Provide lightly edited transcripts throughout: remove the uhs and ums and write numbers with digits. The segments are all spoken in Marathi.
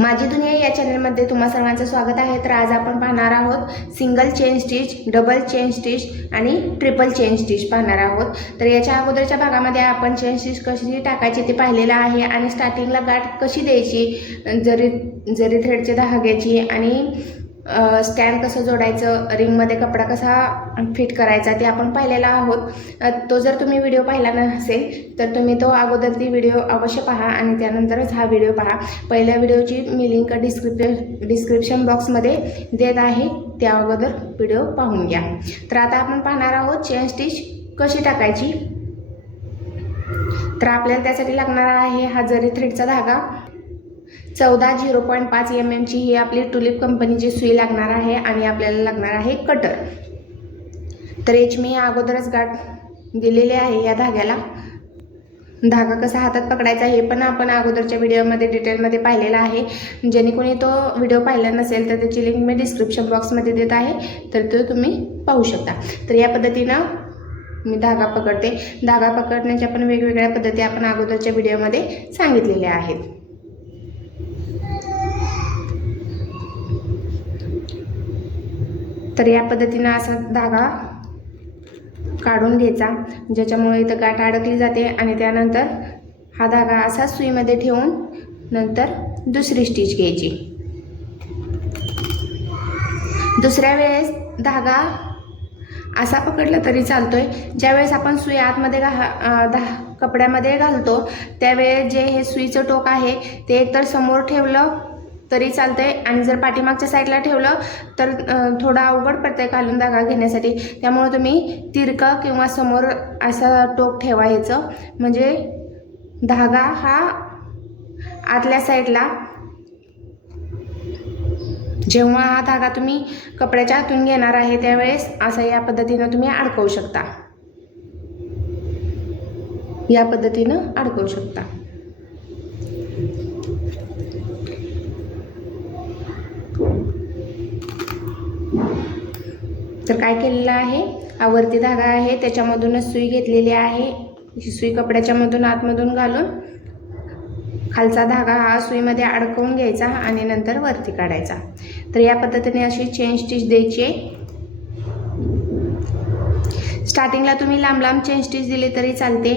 माझी दुनिया या चॅनलमध्ये तुम्हा सर्वांचं स्वागत आहे। तर आज आपण पाहणार आहोत single chain stitch, double chain stitch आणि ट्रिपल चेन स्टिच पाहणार आहोत। तर याच्या अगोदरच्या भागामध्ये आपण चेन स्टिच कशी टाकायची ते पाहिलेलं आहे आणि स्टार्टिंगला गाठ कशी द्यायची, जरी थ्रेडच्या धाग्याची आणि स्टँड कसं जोडायचं, रिंगमध्ये कपडा कसा फिट करायचा ते आपण पाहिलेला आहोत। तो जर तुम्ही व्हिडिओ पाहिला नसेल तर तुम्ही तो अगोदर ती व्हिडिओ अवश्य पहा आणि त्यानंतरच हा व्हिडिओ पहा। पहिल्या व्हिडिओची मी लिंक डिस्क्रिप्शन बॉक्समध्ये देत आहे, त्या अगोदर व्हिडिओ पाहून घ्या। तर आता आपण पाहणार आहोत चेन स्टिच कशी टाकायची। तर आपल्याला त्यासाठी लागणार आहे हा जरी थ्रेडचा धागा, 14.05 mm ची ही आपली टुलिप कंपनीची सुई लागणार आहे आणि आपल्याला लागणार आहे कटर। तर याची मी अगोदरच गाठ दिलेली आहे या धाग्याला। धागा कसा हातात पकडायचा हे पण आपण अगोदरच्या व्हिडिओमध्ये डिटेलमध्ये पाहिलेला आहे। ज्यांनी कोणी तो व्हिडिओ पाहिला नसेल तर त्याची लिंक मी डिस्क्रिप्शन बॉक्समध्ये देत आहे, तर तो तुम्ही पाहू शकता। तर या पद्धतीनं मी धागा पकडते। धागा पकडण्याच्या पण वेगवेगळ्या पद्धती आपण अगोदरच्या व्हिडिओमध्ये सांगितलेल्या आहेत। तर या पद्धतीने असा धागा काढून घ्यायचा, ज्याच्यामुळे इथं गाठ अडकली जाते आणि त्यानंतर हा धागा असा सुईमध्ये ठेवून नंतर दुसरी स्टिच घ्यायची। दुसऱ्या वेळेस धागा असा पकडला तरी चालतोय। ज्यावेळेस आपण सुई आतमध्ये कपड्यामध्ये घालतो त्यावेळेस जे हे सुईचं टोक आहे ते एकतर समोर ठेवलं तरी चालतंय आणि जर पाठीमागच्या साईडला ठेवलं तर थोडं अवघड पडतंय खालून धागा घेण्यासाठी। त्यामुळे तुम्ही तिरकं किंवा समोर असा टोक ठेवायचं, म्हणजे धागा हा आतल्या साईडला, जेव्हा हा धागा तुम्ही कपड्याच्या आतून घेणार आहे त्यावेळेस असं या पद्धतीनं तुम्ही अडकवू शकता, या पद्धतीनं अडकवू शकता। तर काय केलेलं आहे, हा वरती धागा आहे त्याच्यामधूनच सुई घेतलेली आहे। ही सुई कपड्याच्या मधून आतमधून घालून खालचा धागा हा सुईमध्ये अडकवून घ्यायचा आणि नंतर वरती काढायचा। तर या पद्धतीने अशी चेन स्टिच द्यायची आहे। स्टार्टिंगला तुम्ही लांब लांब चेन स्टिच दिली तरी चालते,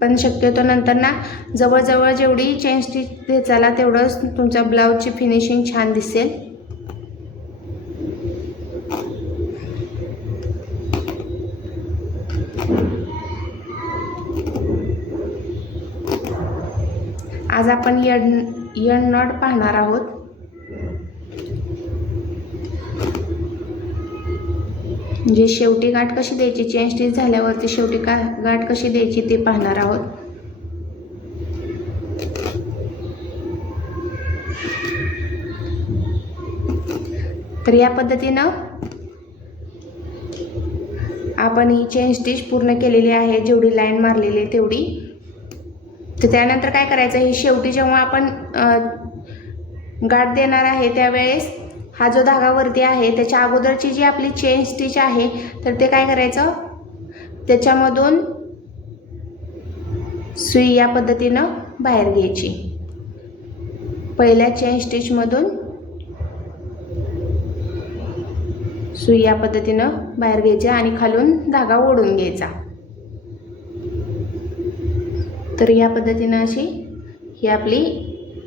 पण शक्यतो नंतर ना जवळजवळ जेवढी चेन स्टिच द्यायला तेवढंच तुमच्या ब्लाऊजची फिनिशिंग छान दिसेल। आज आपण एंड नॉट पाहणार आहोत। म्हणजे शेवटी गाठ कशी द्यायची, चेन स्टिच झाल्यावरती शेवटी गाठ कशी द्यायची ते पाहणार आहोत। तर या पद्धतीनं आपण ही चेन स्टिच पूर्ण केलेली आहे, जेवढी लाईन मारलेली आहे तेवढी। तर त्यानंतर काय करायचं, ही शेवटी जेव्हा आपण गाठ देणार आहे त्यावेळेस हा जो धागा वरती आहे त्याच्या अगोदरची जी आपली चेन स्टिच आहे तर ते काय करायचं, त्याच्यामधून सुई या पद्धतीनं बाहेर घ्यायची। पहिल्या चेन स्टिच मधून सुई या पद्धतीनं बाहेर घ्यायची आणि खालून धागा ओढून घ्यायचा। तर या पद्धतीनं अशी ही आपली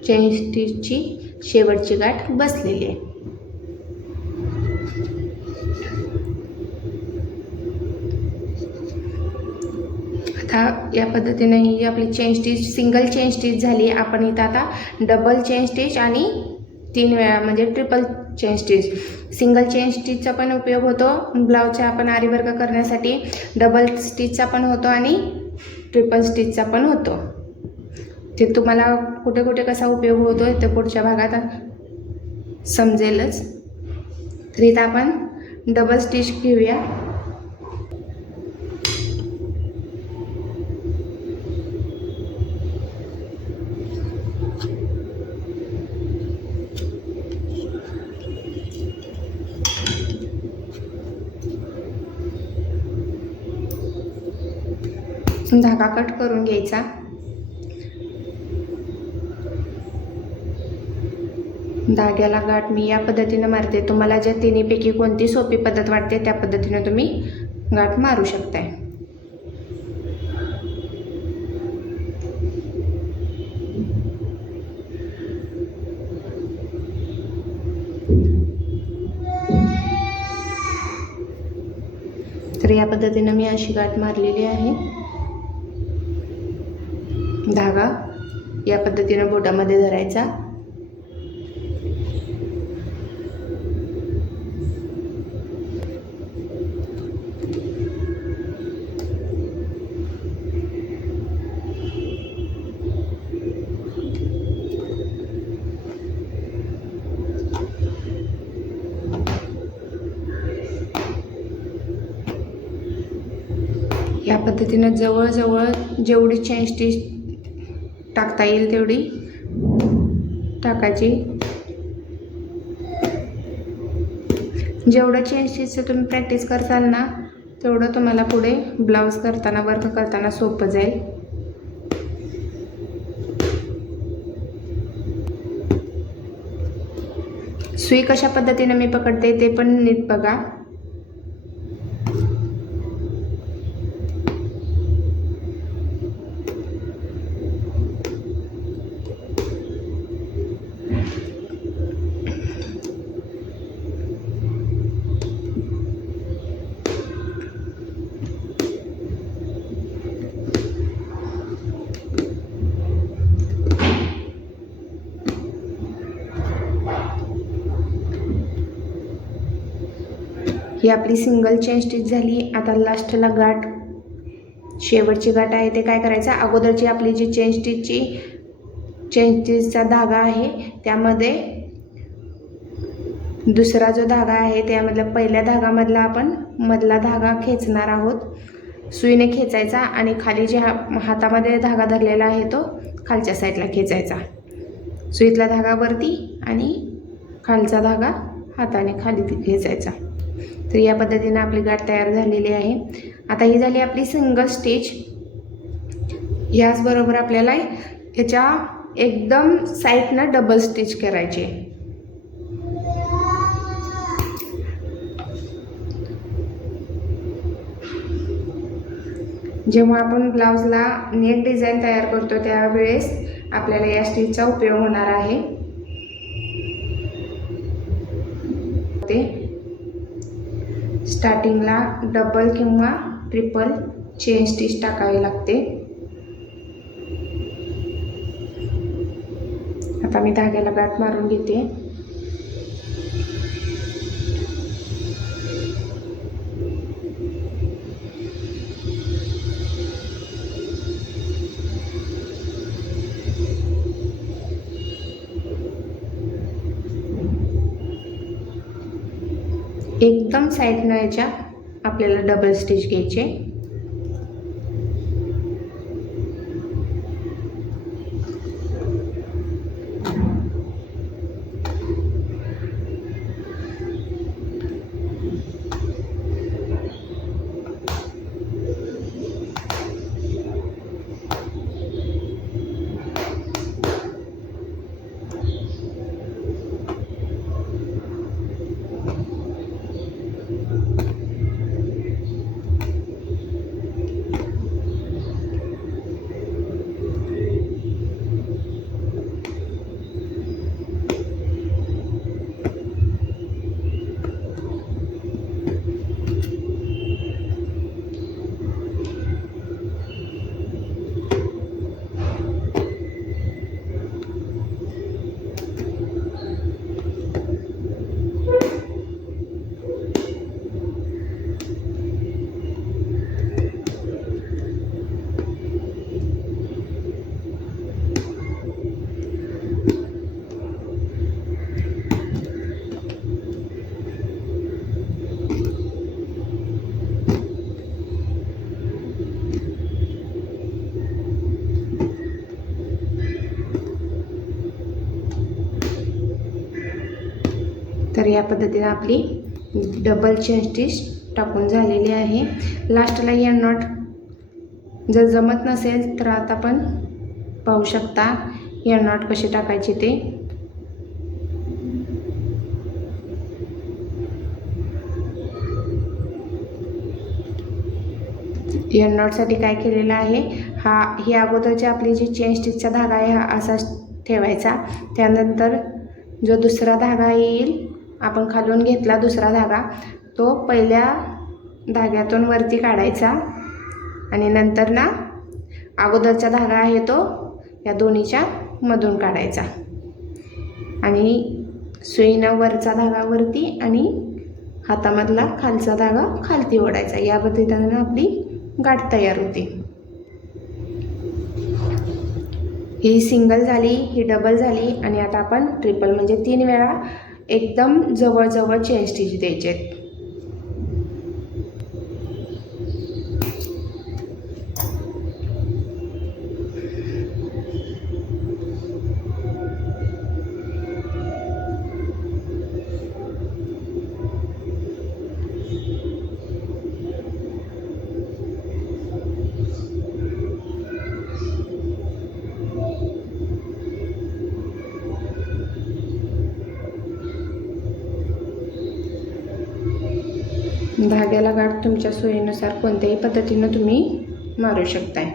चेन स्टिचची शेवटची गाठ बसलेली आहे। आता या पद्धतीने ही आपली chain stitch single chain stitch झाली। आपण इथं आता डबल चेन स्टिच आणि 3 वेळा म्हणजे triple chain stitch. Single chain स्टिचचा पण उपयोग होतो ब्लाऊजच्या आपण आरी वर्क करण्यासाठी, डबल स्टिचचा पण होतो आणि ट्रिपल स्टिचचा पण होतो। ते तुम्हाला कुठे कुठे कसा उपयोग होतो ते पुढच्या भागात समजेलच। तर इथं आपण डबल स्टिच घेऊया। धागा कट करून घ्यायचा। धाग्याला गाठ मी या पद्धतीने मारते। तुम्हाला ज्या तिन्हीपैकी कोणती सोपी पद्धत वाटते त्या पद्धतीने तुम्ही गाठ मारू शकताय। तर या पद्धतीने मी अशी गाठ मारलेली आहे। धागा या पद्धतीने बोटामध्ये धरायचा। या पद्धतीने जवळजवळ जेवढी चेन स्टिच टाकता येईल तेवढी टाकायची। जेवढं चेन स्टिचचं तुम्ही प्रॅक्टिस करताल ना तेवढं तुम्हाला पुढे ब्लाऊज करताना वर्क करताना सोपं जाईल। सुई कशा पद्धतीने मी पकडते ते पण नीट बघा। ही आपली सिंगल चेन स्टिच झाली। आता लास्टला गाठ, शेवटची गाठ आहे ते काय करायचं, अगोदरची आपली जी चेन स्टिचचा धागा आहे त्यामध्ये दुसरा जो धागा आहे त्यामधला पहिल्या धागामधला आपण मधला धागा खेचणार आहोत। सुईने खेचायचा आणि खाली जे हातामध्ये धागा धरलेला आहे तो खालच्या साईडला खेचायचा। सुईतला धागा वरती आणि खालचा धागा हाताने खाली खेचायचा। तर या पद्धतीने आपली गाठ तयार झालेली आहे। आता ही झाली आपली सिंगल स्टिच। याचबरोबर आपल्याला याच्या एकदम साईडनं डबल स्टिच करायची। जेव्हा आपण ब्लाउजला नेट डिझाईन तयार करतो त्यावेळेस आपल्याला या स्टिचचा उपयोग होणार आहे। ते स्टार्टिंगला डबल किंवा ट्रिपल चेन स्टिच टाकावी लागते। आता मी धाग्याला गाठ मारून घेते। एकदम साईडनं याच्या आपल्याला डबल स्टिच घ्यायचे। तर या पद्धतीने आपली डबल चेन स्टिच टाकून झालेली आहे। लास्टला या नॉट जर जमत नसेल तर आता पण पाहू शकता या नॉट कसे टाकायचे ते। एंड नॉटसाठी काय केलेलं आहे, ही अगोदरची आपली जी चेन स्टिचचा धागा आहे हा असाच ठेवायचा. त्यानंतर जो दुसरा धागा येईल, आपण खालून घेतला दुसरा धागा, तो पहिल्या धाग्यातून वरती काढायचा आणि नंतर ना अगोदरचा धागा आहे तो या दोन्हीच्या मधून काढायचा आणि सुईनं वरचा धागा वरती आणि हातामधला खालचा धागा खालती ओढायचा. या पद्धतीने आपली गाठ तयार होते. ही सिंगल झाली, ही डबल झाली आणि आता आपण ट्रिपल म्हणजे 3 वेळा एकदम जवळजवळ चेन स्टिच द्यायचे आहेत. धाग्याला गाठ तुमच्या सोयीनुसार कोणत्याही पद्धतीनं तुम्ही मारू शकताय.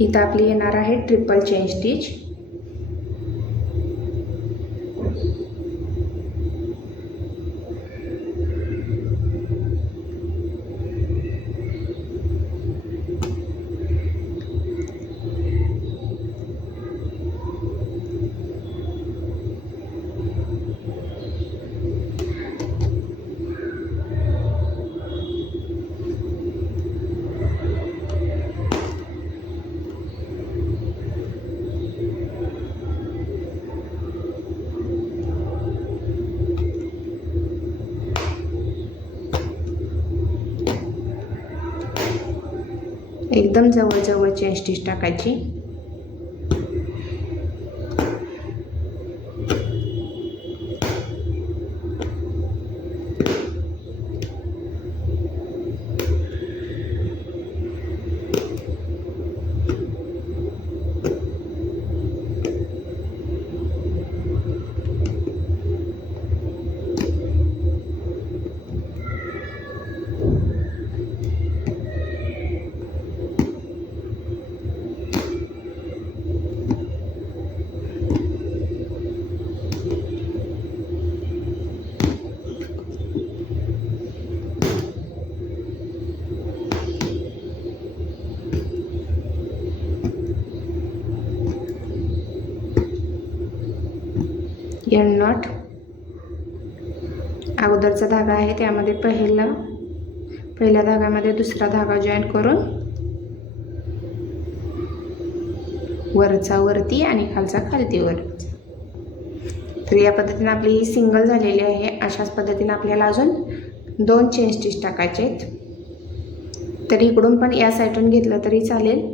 इथं आपली येणार आहे ट्रिपल चेन स्टिच. एकदम जवळ चेन स्टिच टाकायची. एंड नॉट अगोदरचा धागा आहे त्यामध्ये पहिल्या धागामध्ये दुसरा धागा जॉईन करून वरचा वरती आणि खालचा खालती वर. तर या पद्धतीने आपली ही सिंगल झालेली आहे. अशाच पद्धतीने आपल्याला अजून 2 चेन स्टिच टाकायचे आहेत. तर इकडून पण या साईडून घेतलं तरी चालेल.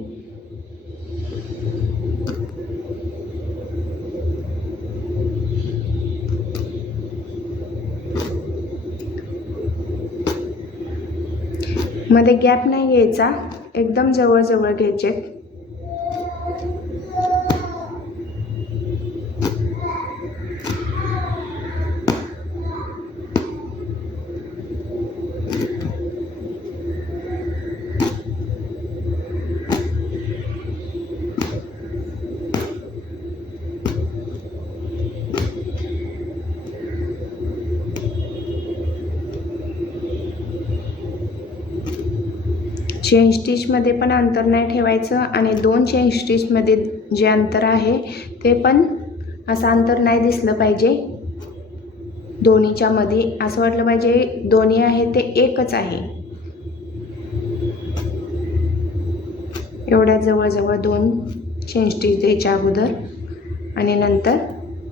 मध्ये गॅप नाही घ्यायचा, एकदम जवळ घ्यायचे. चेन स्टिचमध्ये पण अंतर नाही ठेवायचं आणि 2 चेन स्टिचमध्ये जे अंतर आहे ते पण असं अंतर नाही दिसलं पाहिजे. दोन्हीच्या मध्ये असं वाटलं पाहिजे दोन्ही आहे ते एकच आहे. एवढ्या जवळ 2 चेन स्टिच द्यायच्या अगोदर आणि नंतर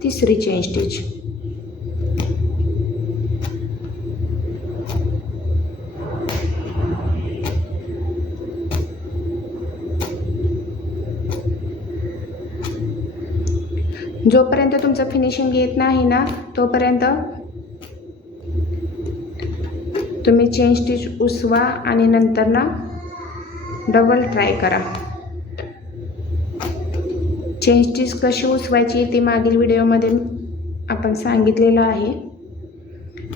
तिसरी चेन स्टिच. जोपर्यंत तुमचं फिनिशिंग येत नाही ना तोपर्यंत तुम्ही चेन स्टिच उसवा आणि नंतर ना डबल ट्राय करा. चेन स्टिच कशी उसवायची ते मागील व्हिडिओमध्ये आपण सांगितलेलं आहे.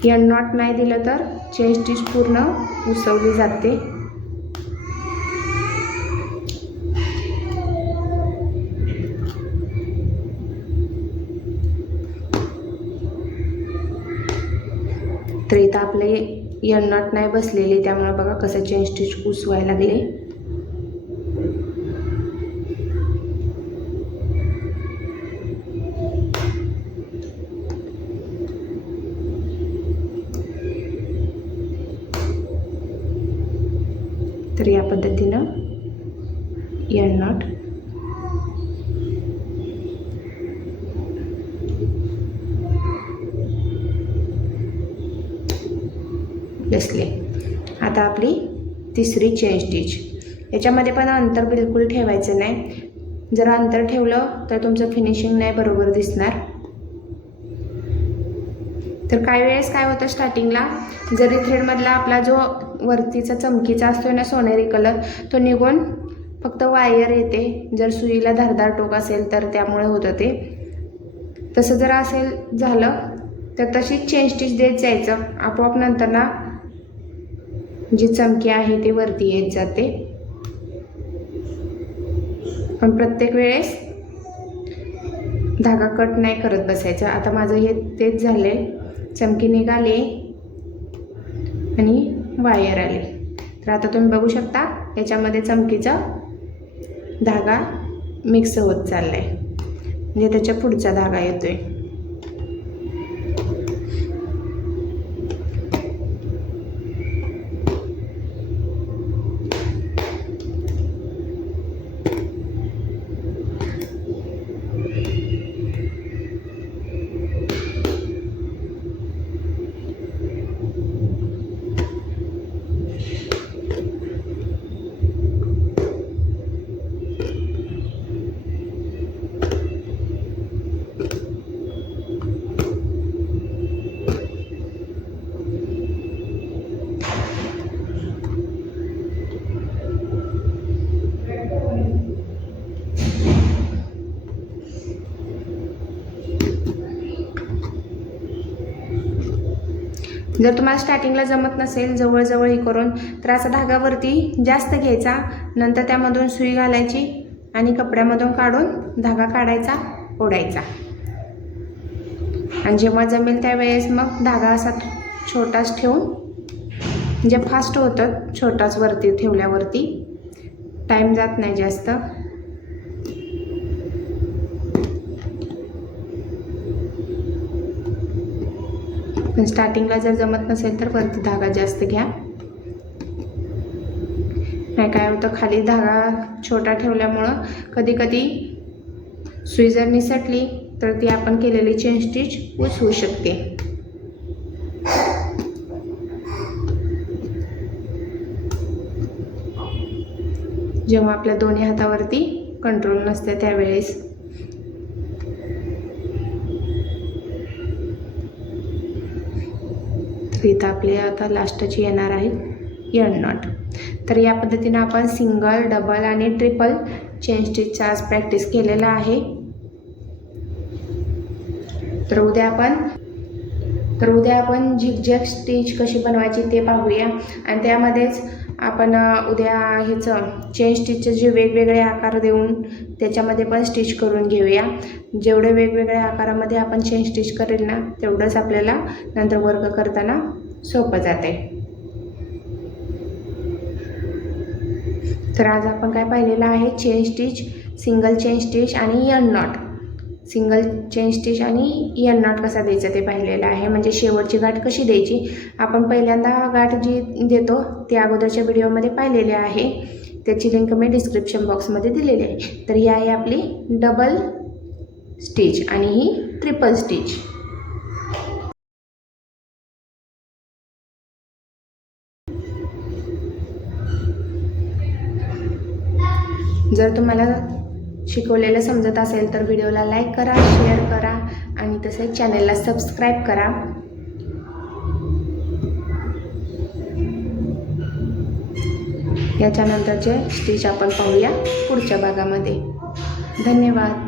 एंड नॉट नाही दिलं तर चेन स्टिच पूर्ण उसवली जाते. तर इथं आपले एंड नॉट नाही बसलेले, त्यामुळे बघा कसं चेन स्टिच उसवायला लागले. तर या पद्धतीनं एंड नॉट बसले. आता आपली तिसरी चेन स्टिच. याच्यामध्ये पण अंतर बिलकुल ठेवायचं नाही. जर अंतर ठेवलं तर तुमचं फिनिशिंग नाही बरोबर दिसणार. तर काही वेळेस काय होतं स्टार्टिंगला जरी थ्रेडमधला आपला जो वरतीचा चमकीचा असतो ना सोनेरी कलर तो निघून फक्त वायर येते. जर सुईला धारदार टोक असेल तर त्यामुळे होतं ते. तसं जर असेल झालं तर तशीच चेन स्टिच देत जायचं. आपोआप नंतर ना जी चमकी आहे ते वरती येत जाते. पण प्रत्येक वेळेस धागा कट नाही करत बसायचं. आता माझं हे तेच झाले. चमकी निघाली आणि वायर आले. तर आता तुम्ही बघू शकता याच्यामध्ये चमकीचा धागा मिक्स होत चाललाय, म्हणजे त्याच्या पुढचा धागा येतोय. जर तुम्हाला स्टार्टिंगला जमत नसेल जवळजवळ हे करून तर असा धागावरती जास्त घ्यायचा, नंतर त्यामधून सुई घालायची आणि कपड्यामधून काढून धागा काढायचा, ओढायचा. आणि जेव्हा जमेल त्यावेळेस मग धागा असा छोटाच ठेवून, म्हणजे फास्ट होतं छोटाच वरती ठेवल्यावरती, टाईम जात नाही जास्त. पण स्टार्टिंगला जर जमत नसेल तर वरती धागा जास्त घ्या. नाही काय होतं खाली धागा छोटा ठेवल्यामुळं कधी कधी सुई जर निसटली तर ती आपण केलेली चेन स्टिच उसवू शकते. जेव्हा आपल्या दोन्ही हातावरती कंट्रोल नसते त्यावेळेस. इथं आपली आता लास्टची येणार आहे एंड नॉट. तर या पद्धतीने आपण सिंगल, डबल आणि ट्रिपल चेन स्टिचचा आज प्रॅक्टिस केलेला आहे. तर उद्या आपण झिगझॅग स्टिच कशी बनवायची ते पाहूया. आणि त्यामध्येच आपण उद्या ह्याचं चेन स्टिचचे जे वेगवेगळे आकार देऊन त्याच्यामध्ये पण स्टिच करून घेऊया. जेवढे वेगवेगळ्या आकारामध्ये आपण चेन स्टिच करेल ना तेवढंच आपल्याला नंतर वर्क करताना सोपं जाते. तर आज आपण काय पाहिलेलं आहे chain stitch, single chain stitch आणि end knot. Single chain stitch आणि एंड नॉट कसा द्यायचा ते पाहिलेलं आहे. म्हणजे शेवटची गाठ कशी द्यायची. आपण पहिल्यांदा गाठ जी देतो ती अगोदरच्या व्हिडिओमध्ये पाहिलेली आहे. त्याची लिंक मी डिस्क्रिप्शन बॉक्समध्ये दिलेली आहे. तर ही आहे आपली डबल स्टिच आणि ही ट्रिपल स्टिच. जर तुम्हाला शिकवलेलं समजत असेल तर व्हिडिओला लाईक करा, शेअर करा आणि तसेच चॅनलला सबस्क्राईब करा. याच्यानंतरचे स्टिच आपण पाहूया पुढच्या भागामध्ये. धन्यवाद.